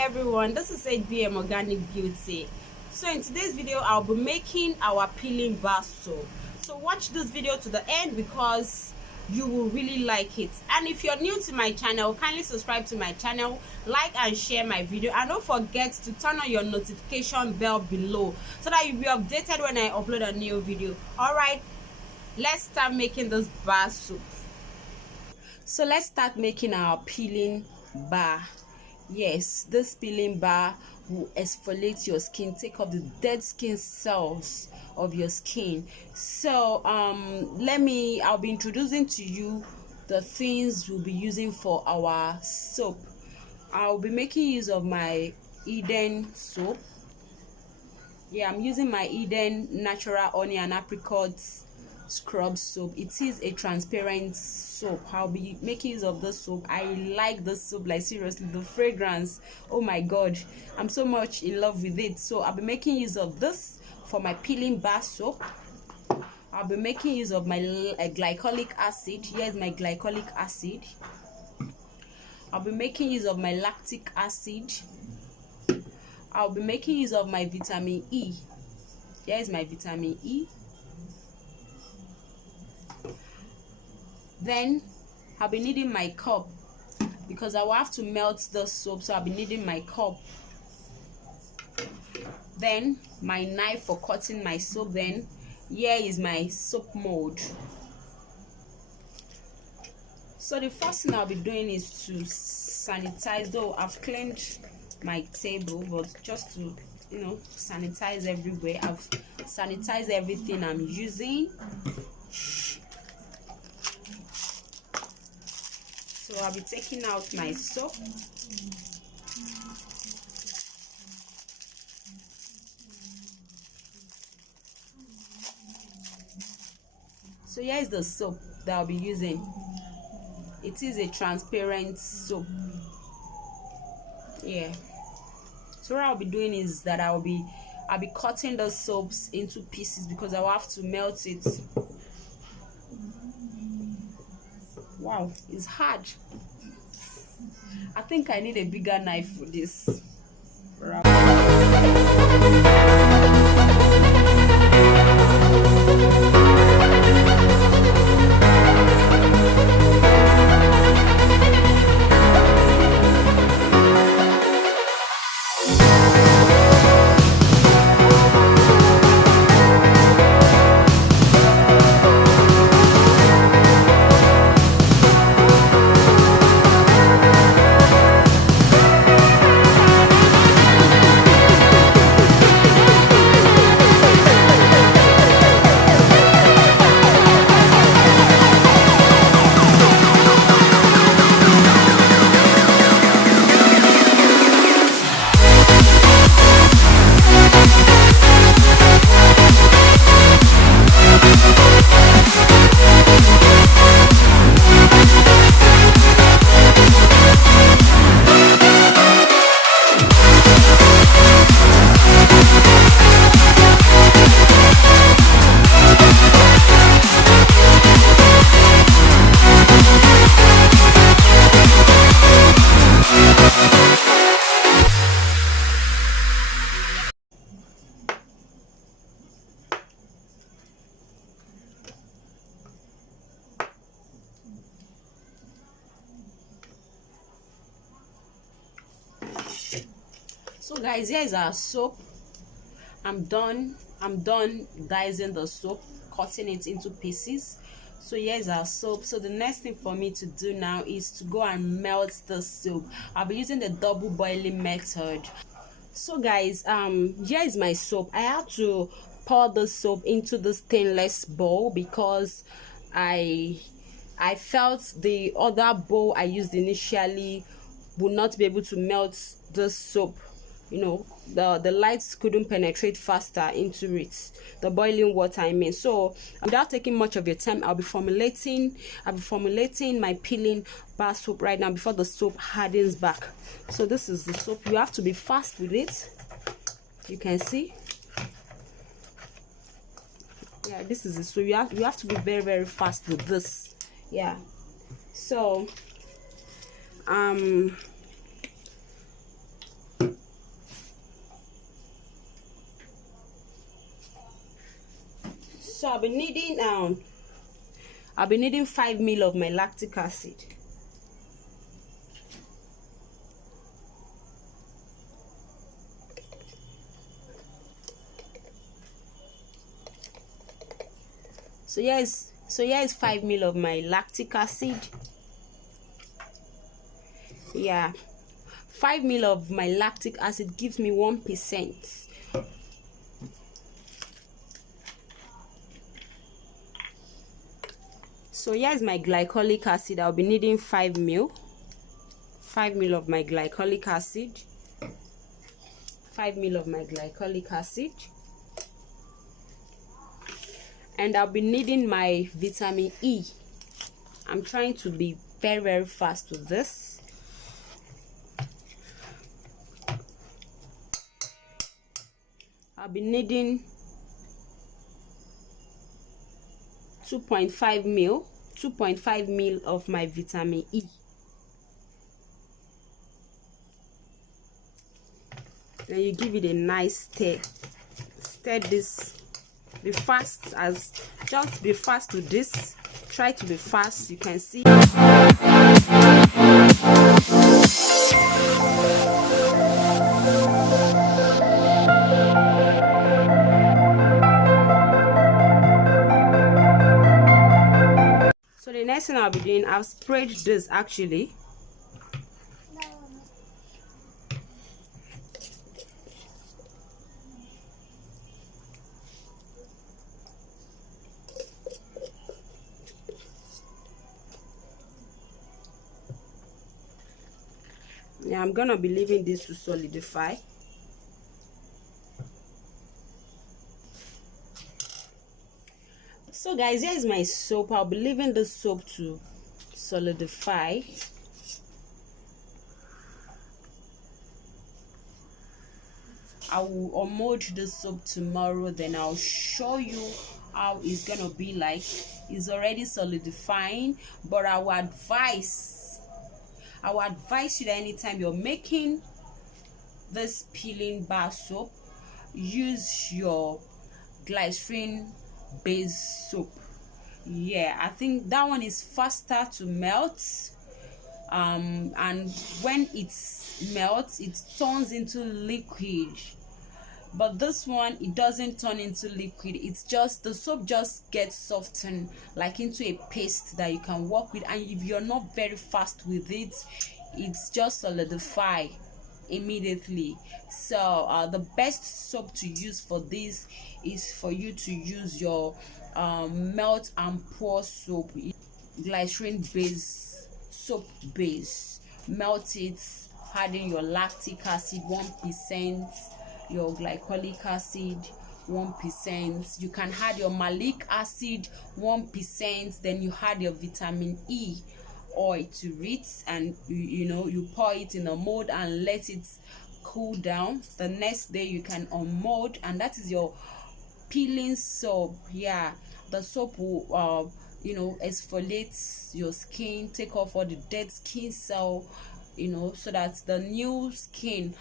everyone, this is 8BM Organic Beauty. So in today's video I'll be making our peeling bar soap. So watch this video to the end because you will really like it. And if you're new to my channel, kindly subscribe to my channel, like and share my video, and don't forget to turn on your notification bell below so that you'll be updated when I upload a new video. Alright, let's start making this bar soap. So let's start making our peeling bar. Yes, this peeling bar will exfoliate your skin, take off the dead skin cells of your skin. So I'll be introducing to you the things we'll be using for our soap. I'll be making use of my Eden soap. Yeah, I'm using my Eden natural honey and apricot scrub soap. It is a transparent soap. I'll be making use of this soap. I like this soap, like seriously, the fragrance, oh my god, I'm so much in love with it. So I'll be making use of this for my peeling bar soap. I'll be making use of my glycolic acid. Here's my glycolic acid. I'll be making use of my lactic acid. I'll be making use of my vitamin E. Here's my vitamin E. Then I'll be needing my cup because I will have to melt the soap, so I'll be needing my cup. Then my knife for cutting my soap. Then here is my soap mold. So the first thing I'll be doing is to sanitize, though I've cleaned my table, but just to sanitize everywhere. I've sanitized everything I'm using. So I'll be taking out my soap. So here is the soap that I'll be using. It is a transparent soap. Yeah. So what I'll be doing is that I'll be cutting the soaps into pieces because I'll have to melt it. Wow, it's hard. I think I need a bigger knife for this. So guys, here is our soap. I'm done dicing the soap, cutting it into pieces. So here's our soap. So the next thing for me to do now is to go and melt the soap. I'll be using the double boiling method. So guys, here is my soap. I have to pour the soap into the stainless bowl because I felt the other bowl I used initially would not be able to melt the soap. The lights couldn't penetrate faster into it, the boiling water I mean. So without taking much of your time, I'll be formulating my peeling bar soap right now before the soap hardens back. So this is the soap. You have to be fast with it. You can see, yeah, this is it. So you have to be very, very fast with this. Yeah. So I'll be needing 5 ml of my lactic acid. So here is 5 ml of my lactic acid. Yeah, 5 ml of my lactic acid gives me 1%. So here is my glycolic acid. I'll be needing 5 ml of my glycolic acid. 5 ml of my glycolic acid. And I'll be needing my vitamin E. I'm trying to be very fast with this. I'll be needing 2.5 ml of my vitamin E. Then you give it a nice stir. Stir this. Be fast with this. Try to be fast. You can see. So the next thing I'll be doing, I've sprayed this actually. Yeah, I'm gonna be leaving this to solidify. So guys, here is my soap. I'll be leaving the soap to solidify. I will unmold the soap tomorrow, then I'll show you how it's gonna be like. It's already solidifying, but I would advise you that anytime you're making this peeling bar soap, use your glycerin based soap. Yeah, I think that one is faster to melt, and when it melts it turns into liquid, but this one, it doesn't turn into liquid. It's just the soap just gets softened like into a paste that you can work with, and if you're not very fast with it, it's just solidify immediately. So the best soap to use for this is for you to use your melt and pour soap, glycerin based soap base. Melt it, add in your lactic acid 1%, your glycolic acid 1%. You can add your malic acid 1%, then you add your vitamin E oil to it, and you pour it in a mold and let it cool down. The next day you can unmold, and that is your peeling soap. Yeah, the soap will exfoliate your skin, take off all the dead skin cell, so that the new skin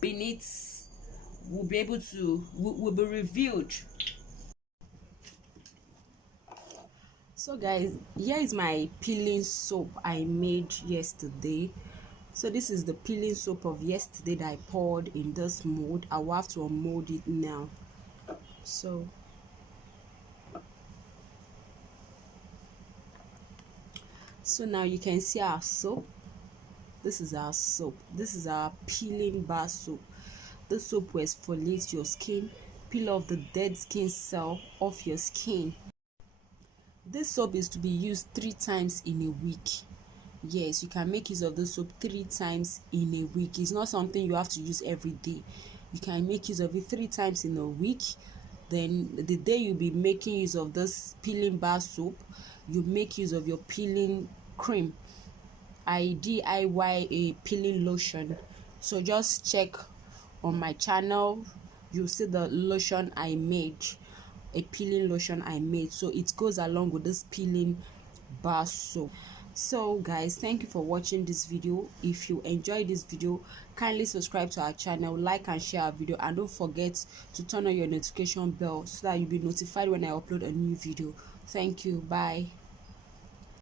beneath will be able to will be revealed. So guys, here is my peeling soap I made yesterday. So this is the peeling soap of yesterday that I poured in this mold. I will have to unmold it now. So now you can see our soap. This is our soap. This is our peeling bar soap. The soap will exfoliate your skin, peel off the dead skin cell off your skin. This soap is to be used 3 times in a week. Yes, you can make use of this soap 3 times in a week. It's not something you have to use every day. You can make use of it 3 times in a week. Then the day you'll be making use of this peeling bar soap, you make use of your peeling cream. I DIY a peeling lotion. So just check on my channel. You'll see the lotion I made, a peeling lotion I made. So it goes along with this peeling bar soap. So guys, thank you for watching this video. If you enjoyed this video, kindly subscribe to our channel, like and share our video, and don't forget to turn on your notification bell so that you'll be notified when I upload a new video. Thank you. Bye.